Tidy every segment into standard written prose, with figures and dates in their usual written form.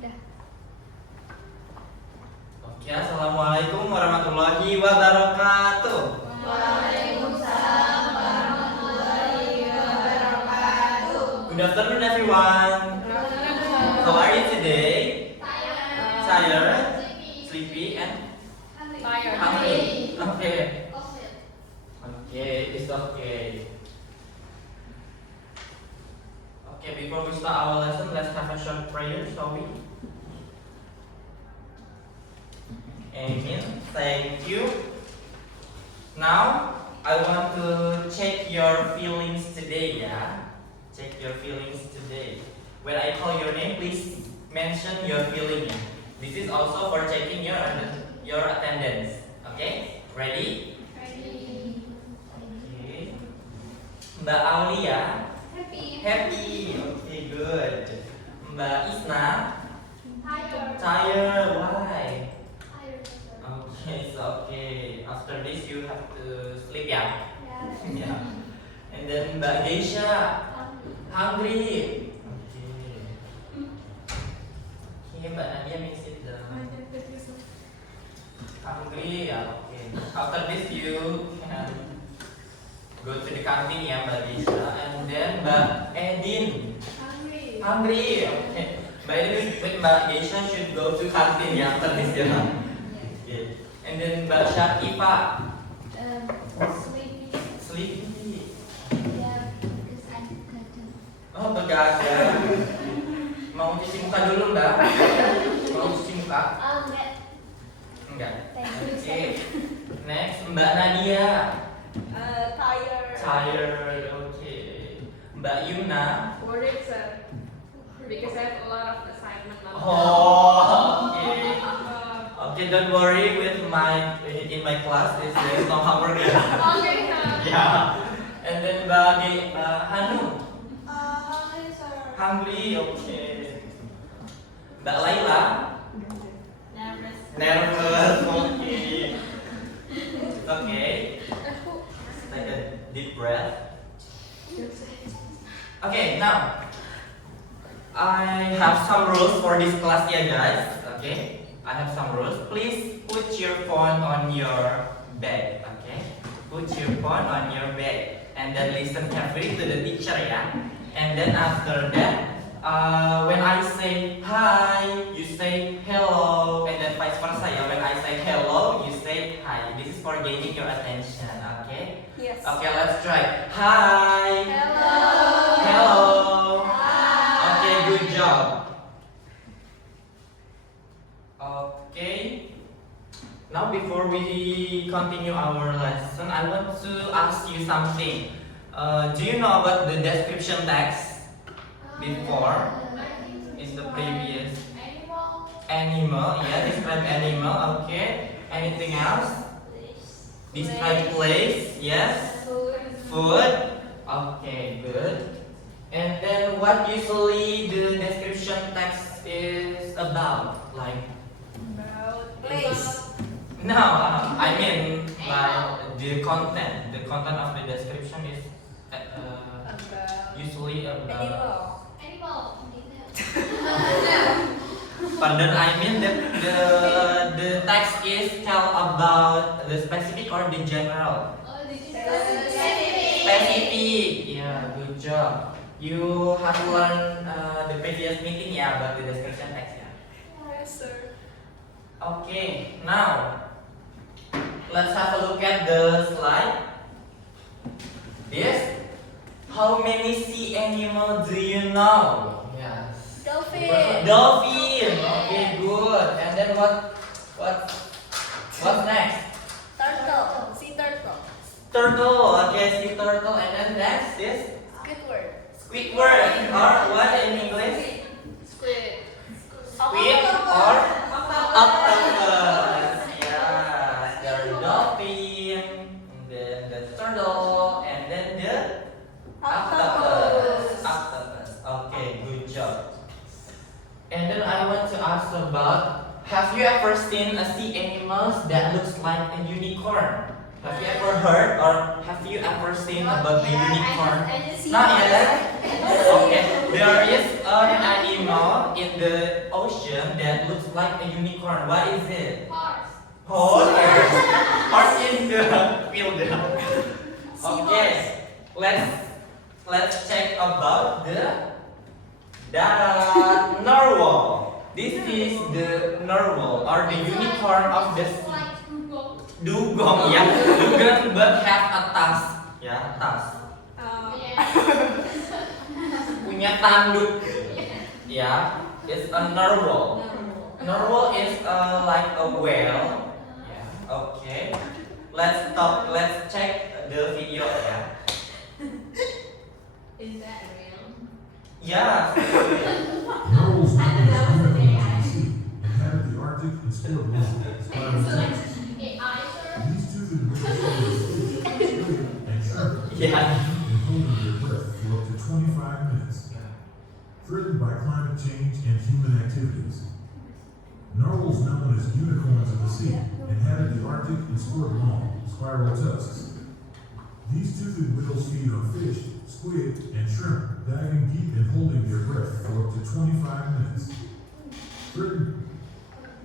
Dah. Oke, assalamualaikum warahmatullahi wabarakatuh. Waalaikumsalam warahmatullahi wabarakatuh. Good afternoon, everyone. How are you today? Tired, sleepy, and hungry. Okay. Okay, it's okay. Okay, before we start our lesson, let's have a short prayer, shall we? Amen. Thank you. Now, I want to check your feelings today, yeah? Check your feelings today. When I call your name, please mention your feeling. Yeah? This is also for checking your attendance. Okay? Ready? Okay. Mbak Aulia. Happy. Okay, good. Mbak Isna. Tired. Why? Okay, it's okay. After this, you have to sleep, yeah? Yeah. And then Mbak Geisha. Hungry. Okay. Okay, Mbak Nadia makes it down. Hungry, yeah. Okay. After this, you can go to the canteen, yeah, Mbak Geisha. And then Mbak Edin. Hungry. Okay. Mbak Edin with Mbak Geisha should go to canteen, yeah, after this, yeah. Okay. And then Mbak Syakifa. Sleepy. Oh, begadang. Mau cuci muka dulu, Mbak? Mau cuci muka? Enggak. Oke. Next, Mbak Nadia. Tired. Okay. Mbak Yuna. Worried, sir, because I have a lot of assignment now. Oh, okay. Okay, don't worry with in my class there's no homework yet. Okay, sir. Yeah. And then Mbak Hanum. Hungry, okay. Mbak Laila. Nervous, okay. It's okay. Take a deep breath. Okay, now I have some rules for this class, yeah, guys. Okay, I have some rules. Please put your phone on your bed. Okay, put your phone on your bed, and then listen carefully to the teacher, yeah. And then after that, when I say hi, you say hello, and then vice versa. Yeah, when I say hello, you say hi. This is for gaining your attention. Okay. Yes. Okay, let's try. Hi. Hello. Hello. Okay, good job. Okay. Now before we continue our lesson, I want to ask you something. Do you know about the description text before? Is the previous animal? Yeah, describe animal. Okay. Anything else? Describe place. Yes. Food. Okay, good. And then what usually the description text is about? Like Place. no, I mean like the content. The content of the description is usually about. Pardon, I mean the text is tell about the specific or the general. Specific. Yeah, good job. You have learned the previous meeting, yeah, about the description text, yeah. Yes, sir. Okay, now let's have a look at the slide. Yes. How many sea animals do you know? Yes. Dolphin. Okay, good. And then what's next? Sea turtle. Turtle. Okay, sea turtle. And then next is Squidward. Or what in English? Squid. Squid or octopus. Yes, there are dolphin, and then the turtle, and then the octopus. Octopus. Okay, good job. And then I want to ask about, have you ever seen a sea animals that looks like a unicorn? Have you ever heard or have you ever seen about the unicorn? Not yet. Okay, there is an animal animal in the ocean that looks like a unicorn? What is it? Horse. Horse. Horse in the field. Okay, let's check about the narwhal. This is the narwhal or the unicorn of the sea. Like dugong. Dugong, ya, dugong but have a tusk, ya, tusk. Yeah. Punya tanduk, ya. It's a narwhal. Narwhal is like a whale. Yeah. Okay. Let's stop. Let's check the video, ya. Is that real? Yeah. Narwhals live in the sea, inhabit the Arctic and sport long, spiral So like tunnels. AI, sir? These toothed whales swim and shrimp, Yeah. and holding their breath for up to 25 minutes. Threatened by climate change and human activities. Narwhals, known as unicorns of the sea, inhabit the Arctic and sport long, spiral tusks. These toothed whales feed on fish, squid, and shrimp, diving deep and holding their breath for up to 25 minutes. Threatened.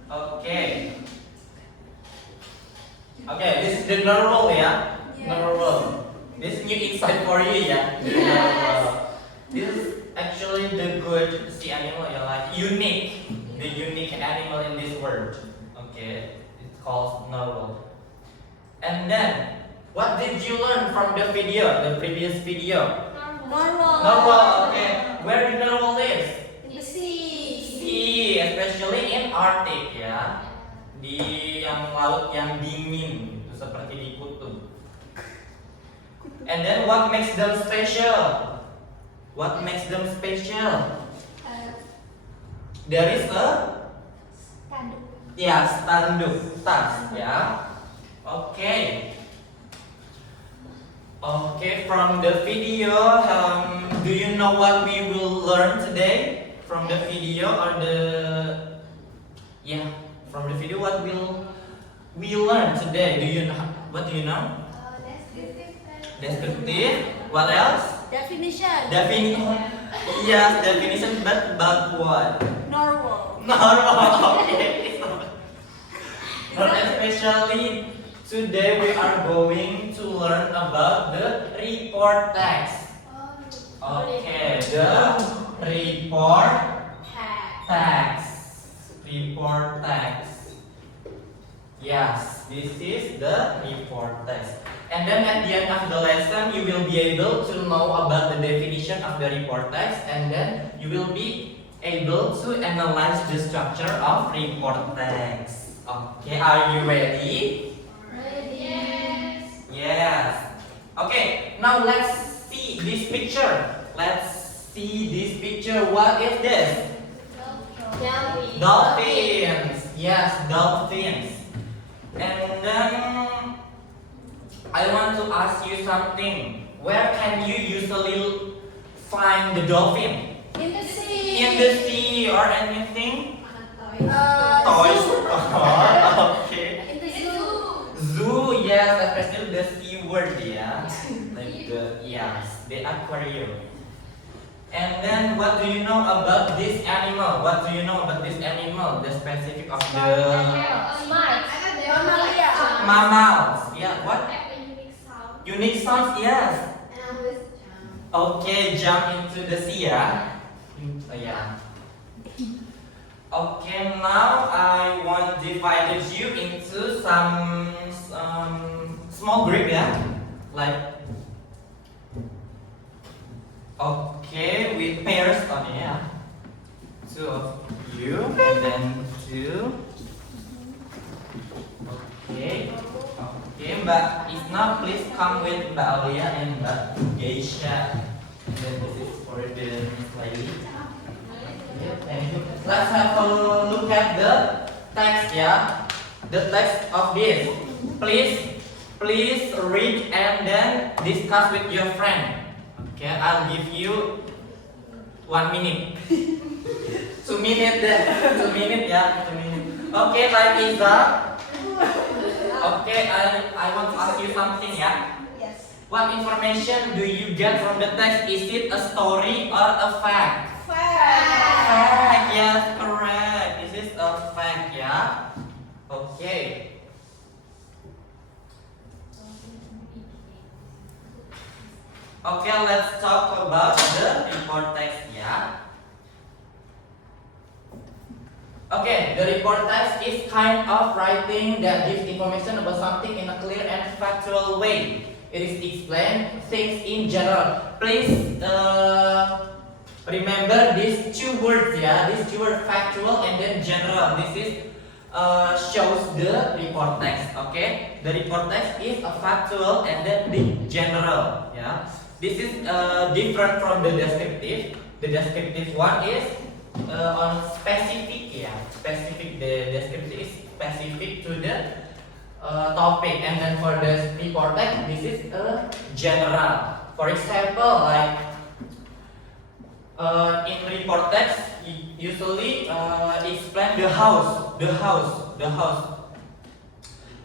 Okay. Okay, this is the narwhal, ya. Yes. Narwhal. This new insight for you, ya. The narwhal. This is actually the good sea animal, ya, like unique, the unique animal in this world. Okay, it's called narwhal. And then, what did you learn from the video, the previous video? Narwhal. Narwhal. Okay, where the narwhal lives? In the sea. Sea, especially in Arctic, ya. Di yang laut yang dingin, itu seperti di kutub. And then what makes them special? What makes them special? There is a tanduk tas, ya. Okay. Okay, from the video, do you know what we will learn today from the video or from the video what will we learn today? Do you know what do you know? Descriptive. What else? Definition. Yes, definition, but about what? Narwhal. Normal. Okay. But especially today we are going to learn about the report text. Okay, the report text. Report text. Yes, this is the report text. And then at the end of the lesson, you will be able to know about the definition of the report text, and then you will be able to analyze the structure of report text. Okay, are you ready? Yes. Yes. Okay, now let's see this picture. Let's see this picture. What is this? Dolphins. Yes, dolphins. And then I want to ask you something. Where can you usually find the dolphin? In the sea. In the sea or anything? Toys. Store. Okay. In the zoo. Zoo, yes, especially the sea word, yeah. Like the aquarium. And then what do you know about this animal? What do you know about this animal? The specific of the mammals. Yeah, what? Unique sounds, yes. Okay, jump into the sea, yeah. Yeah. Okay, now I want divided you into some small group, yeah. Like okay, with pairs on it, yeah. Two of you and then two. Okay. Okay, Mbak Isna, please come with Mbak Alia and Mbak Geisha. And then this is for the Miss Laili. Yeah, thank you. Let's have a look at the text, yeah. The text of this. Please read and then discuss with your friend. Okay, I'll give you 1 minute. 2 minutes then. 2 minutes, yeah. 2 minutes. Okay, time is up. Okay, I want to ask you something, yeah. Yes. What information do you get from the text? Is it a story or a fact? Fact. Fact, Okay, let's talk about the report text ya. Okay, the report text is kind of writing that gives information about something in a clear and factual way. It is explain things in general. Please remember these two words ya. These two words, factual and then general. This is shows the report text. Okay, the report text is a factual and then the general. Yeah, this is different from the descriptive. The descriptive one is on specific. Yeah, specific. The descriptive is specific to the topic, and then for the report text, this is a general. For example, like in report text, usually explain the house. The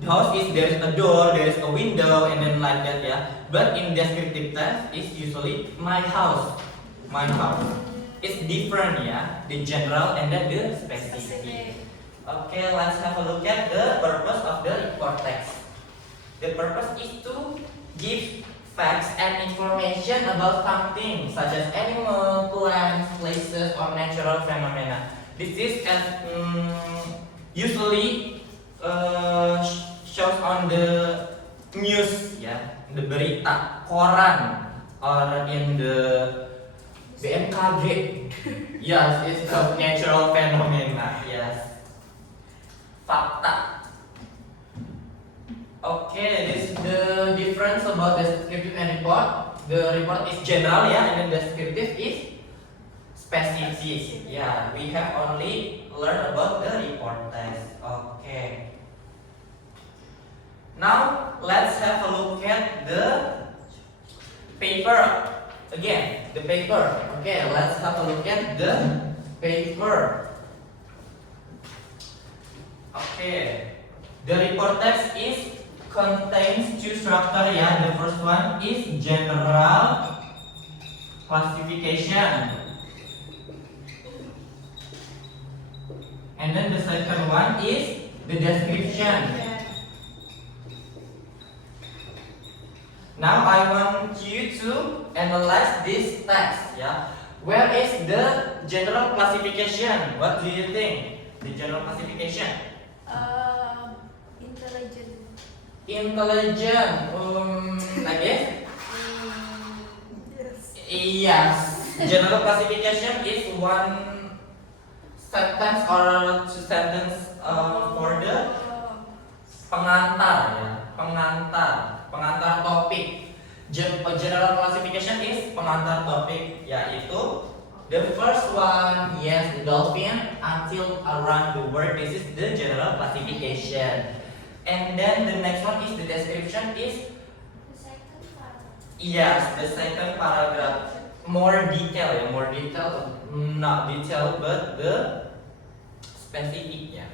house is there is a door, there is a window, and then like that, yeah. But in descriptive text, is usually my house. My house. It's different, yeah. The general and then the specific. Okay, let's have a look at the purpose of the report text. The purpose is to give facts and information about something such as animal, plants, places, or natural phenomena. This is usually shows on the news, yeah, the berita, koran, or in the BMKG. Yes, it's a natural phenomena. Yes, fakta. Okay, this is the difference about descriptive and report. The report is general, yeah, and then descriptive is specific. Yeah, we have only learned about the report text. Okay. Now let's have a look at the paper. Again, the paper. Okay, let's have a look at the paper. Okay, the report text is contains two structure. Yeah, the first one is general classification, and then the second one is the description. Now I want you to analyze this text. Yeah, where is the general classification? What do you think? The general classification. Intelligent. Intelligent. Like this? Yes. Yes. General classification is one sentence or two sentence for the pengantar, ya. Pengantar topik. General classification is pengantar topik, yaitu the first one, yes, the dolphin until around the world. This is the general classification. And then the next one is the description is, The second part. yes, the second paragraph. More detail, yeah, more detail, not detail, but the specific, yeah.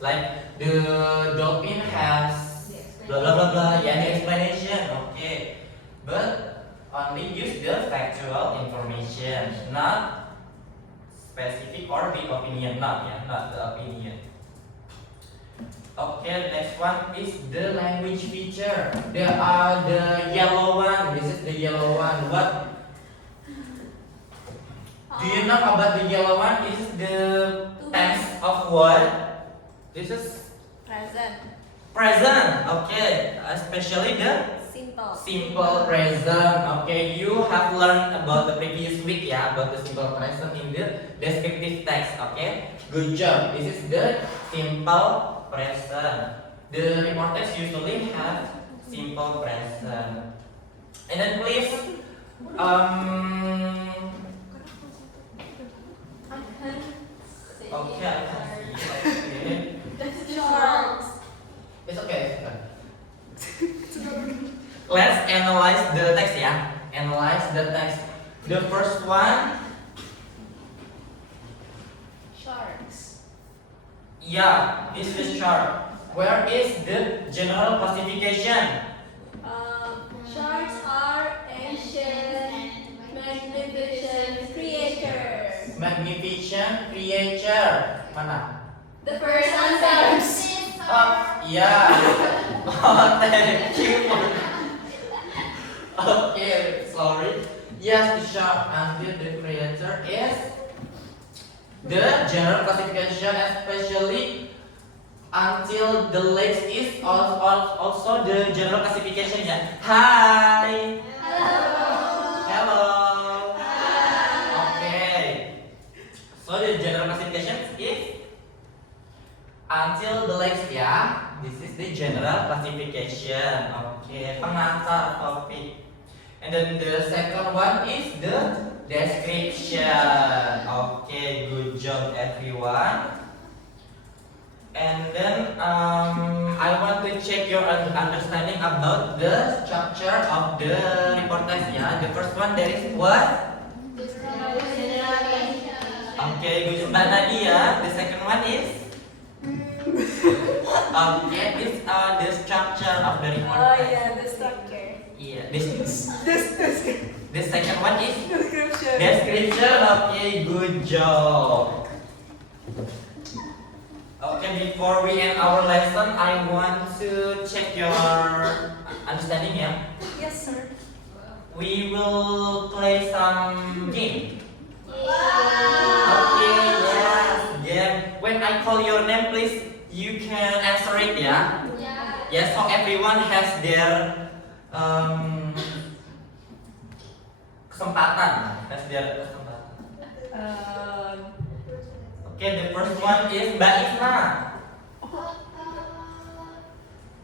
Like the dolphin has blah blah blah blah, yeah, the explanation, okay. But only use the factual information, not specific or big opinion, not the opinion. Okay, next one is the language feature. There are the yellow one. This is the yellow one. What do you know about the yellow one? This is the tense of what? This is Present. present. Okay, especially the Simple. simple present. Okay, you have learned about the previous week, yeah, about the simple present in the descriptive text. Okay, good job. This is the simple present. The report text usually have simple present. And then please, okay, I can see. Okay. Short. It's okay. Let's analyze the text, yeah. Analyze the text. The first one, Sharks. yeah, this is shark. Where is the general classification? Sharks are ancient, magnificent creatures. Magnificent creature. Mana? The first answers. Oh, yeah. Oh, thank you. Okay, sorry. Yes, the shark until the creator is the general classification, especially until the legs is also the general classification. Yeah. Hi. Hello. Okay. So the general classification is until the legs. Yeah. This is the general classification. Okay. Pengantar topik. And then the second one is the description. Okay, good job everyone. And then I want to check your understanding about the structure of the report text. Yeah, the first one there is what? Okay, good. Mbak Nadia. The second one is. Okay, this the structure of the report Oh text. yeah, the structure. Yeah, this This the second one is description. description. Okay, good job. Okay, before we end our lesson, I want to check your understanding. Yeah, Yes, sir. we will play some game. Wow. Okay, yes, game. When I call your name, please you can answer it. Yeah. Yes. So everyone has their kesempatan. Has their kesempatan. Okay, the first one is Mbak Isma.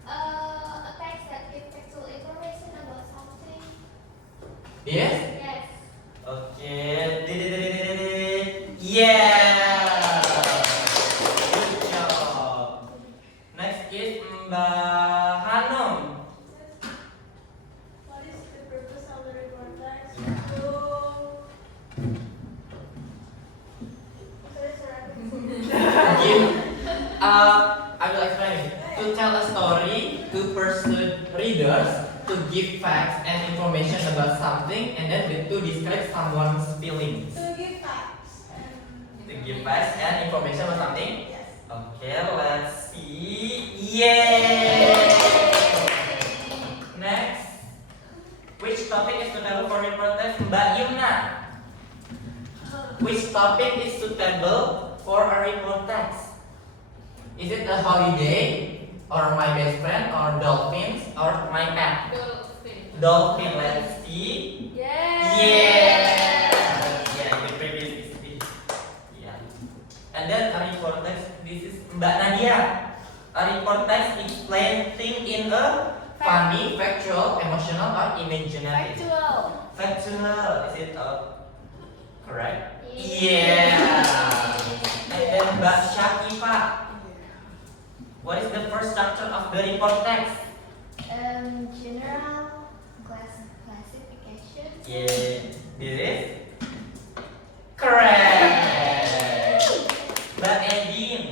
A text that gives factual information about something. Yes. Yes. Okay. Yeah. Good job. Next is Mbak Hanum. What is the purpose of the report text? Give. I will explain. To tell a story, to persuade readers, to give facts and information about something, and then to describe someone's feelings. To give facts. To give facts and information about something. Yes. Okay, let's see. Yay! Next, which topic is suitable for report text? Mbak Yuna. Which topic is suitable for a report text? Is it a holiday, or my best friend, or dolphins, or my pet? Dolphin. Let's see. Yay! Yeah. Yeah, the previous speech. Yeah. And then a report text. This is Mbak Nadia. A report text explain thing in a funny, factual, emotional, or imaginary. Factual. Factual. Is it correct? Yeah. And then Mbak Syakifa. What is the first structure of the report text? General classification. Yeah. This is correct. Mbak Edin.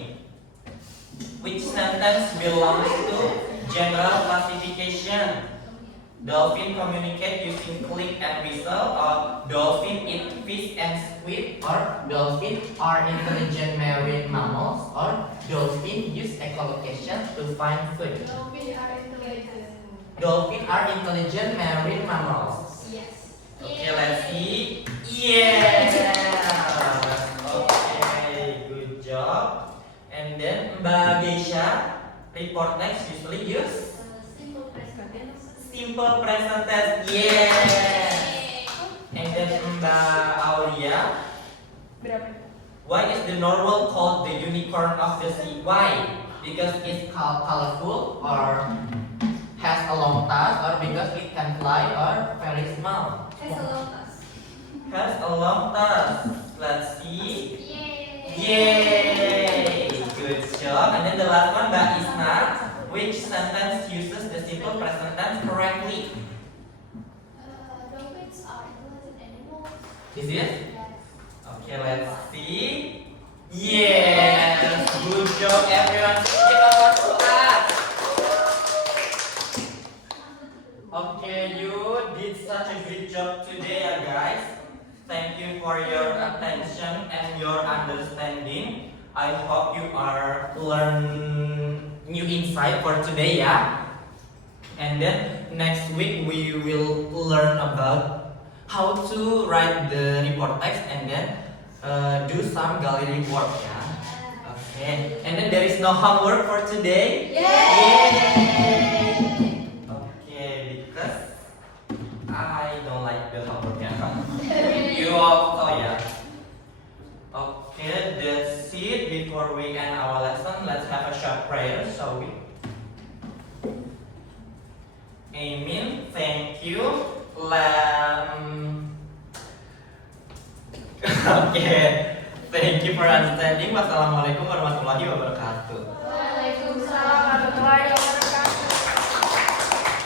Which sentence belongs to general classification? Dolphin communicate using click and whistle, or dolphin eat fish and squid, or dolphin are intelligent marine mammals, or dolphin use echolocation to find food. Dolphin are intelligent. Dolphin are intelligent marine mammals. Yes. Okay, let's see. Yeah. Okay, good job. And then Mbak Geisha, report text usually use Simple present tense. simple present tense. Yeah. And then Mbak Aulia, Berapa? why is the narwhal called the unicorn of the sea? Why? Because it's colorful, or has a long tusk, or because it can fly, or very small? Has a long task. Has a long tusk. Let's see. Yay. Yay! Good job. And then the last one, Mbak Isna. Which sentence uses the simple present tense correctly? Dolphins are intelligent animals. Is it? Yes. Okay, let's see. Yes! Good job, everyone. Give applause to us. Okay, you did such a good job today, guys. Thank you for your attention and your understanding. I hope you are learn new insight for today, yeah. And then next week we will learn about how to write the report text and then do some gallery work. Yeah. Okay. And then there is no homework for today. Yay! Okay, because I don't like the homework. Yeah. You also, yeah. Okay, that's it. Before we end our lesson, let's have a short prayer, shall we? Amen. Thank you. Okay. Thank you for understanding. Wassalamualaikum warahmatullahi wabarakatuh.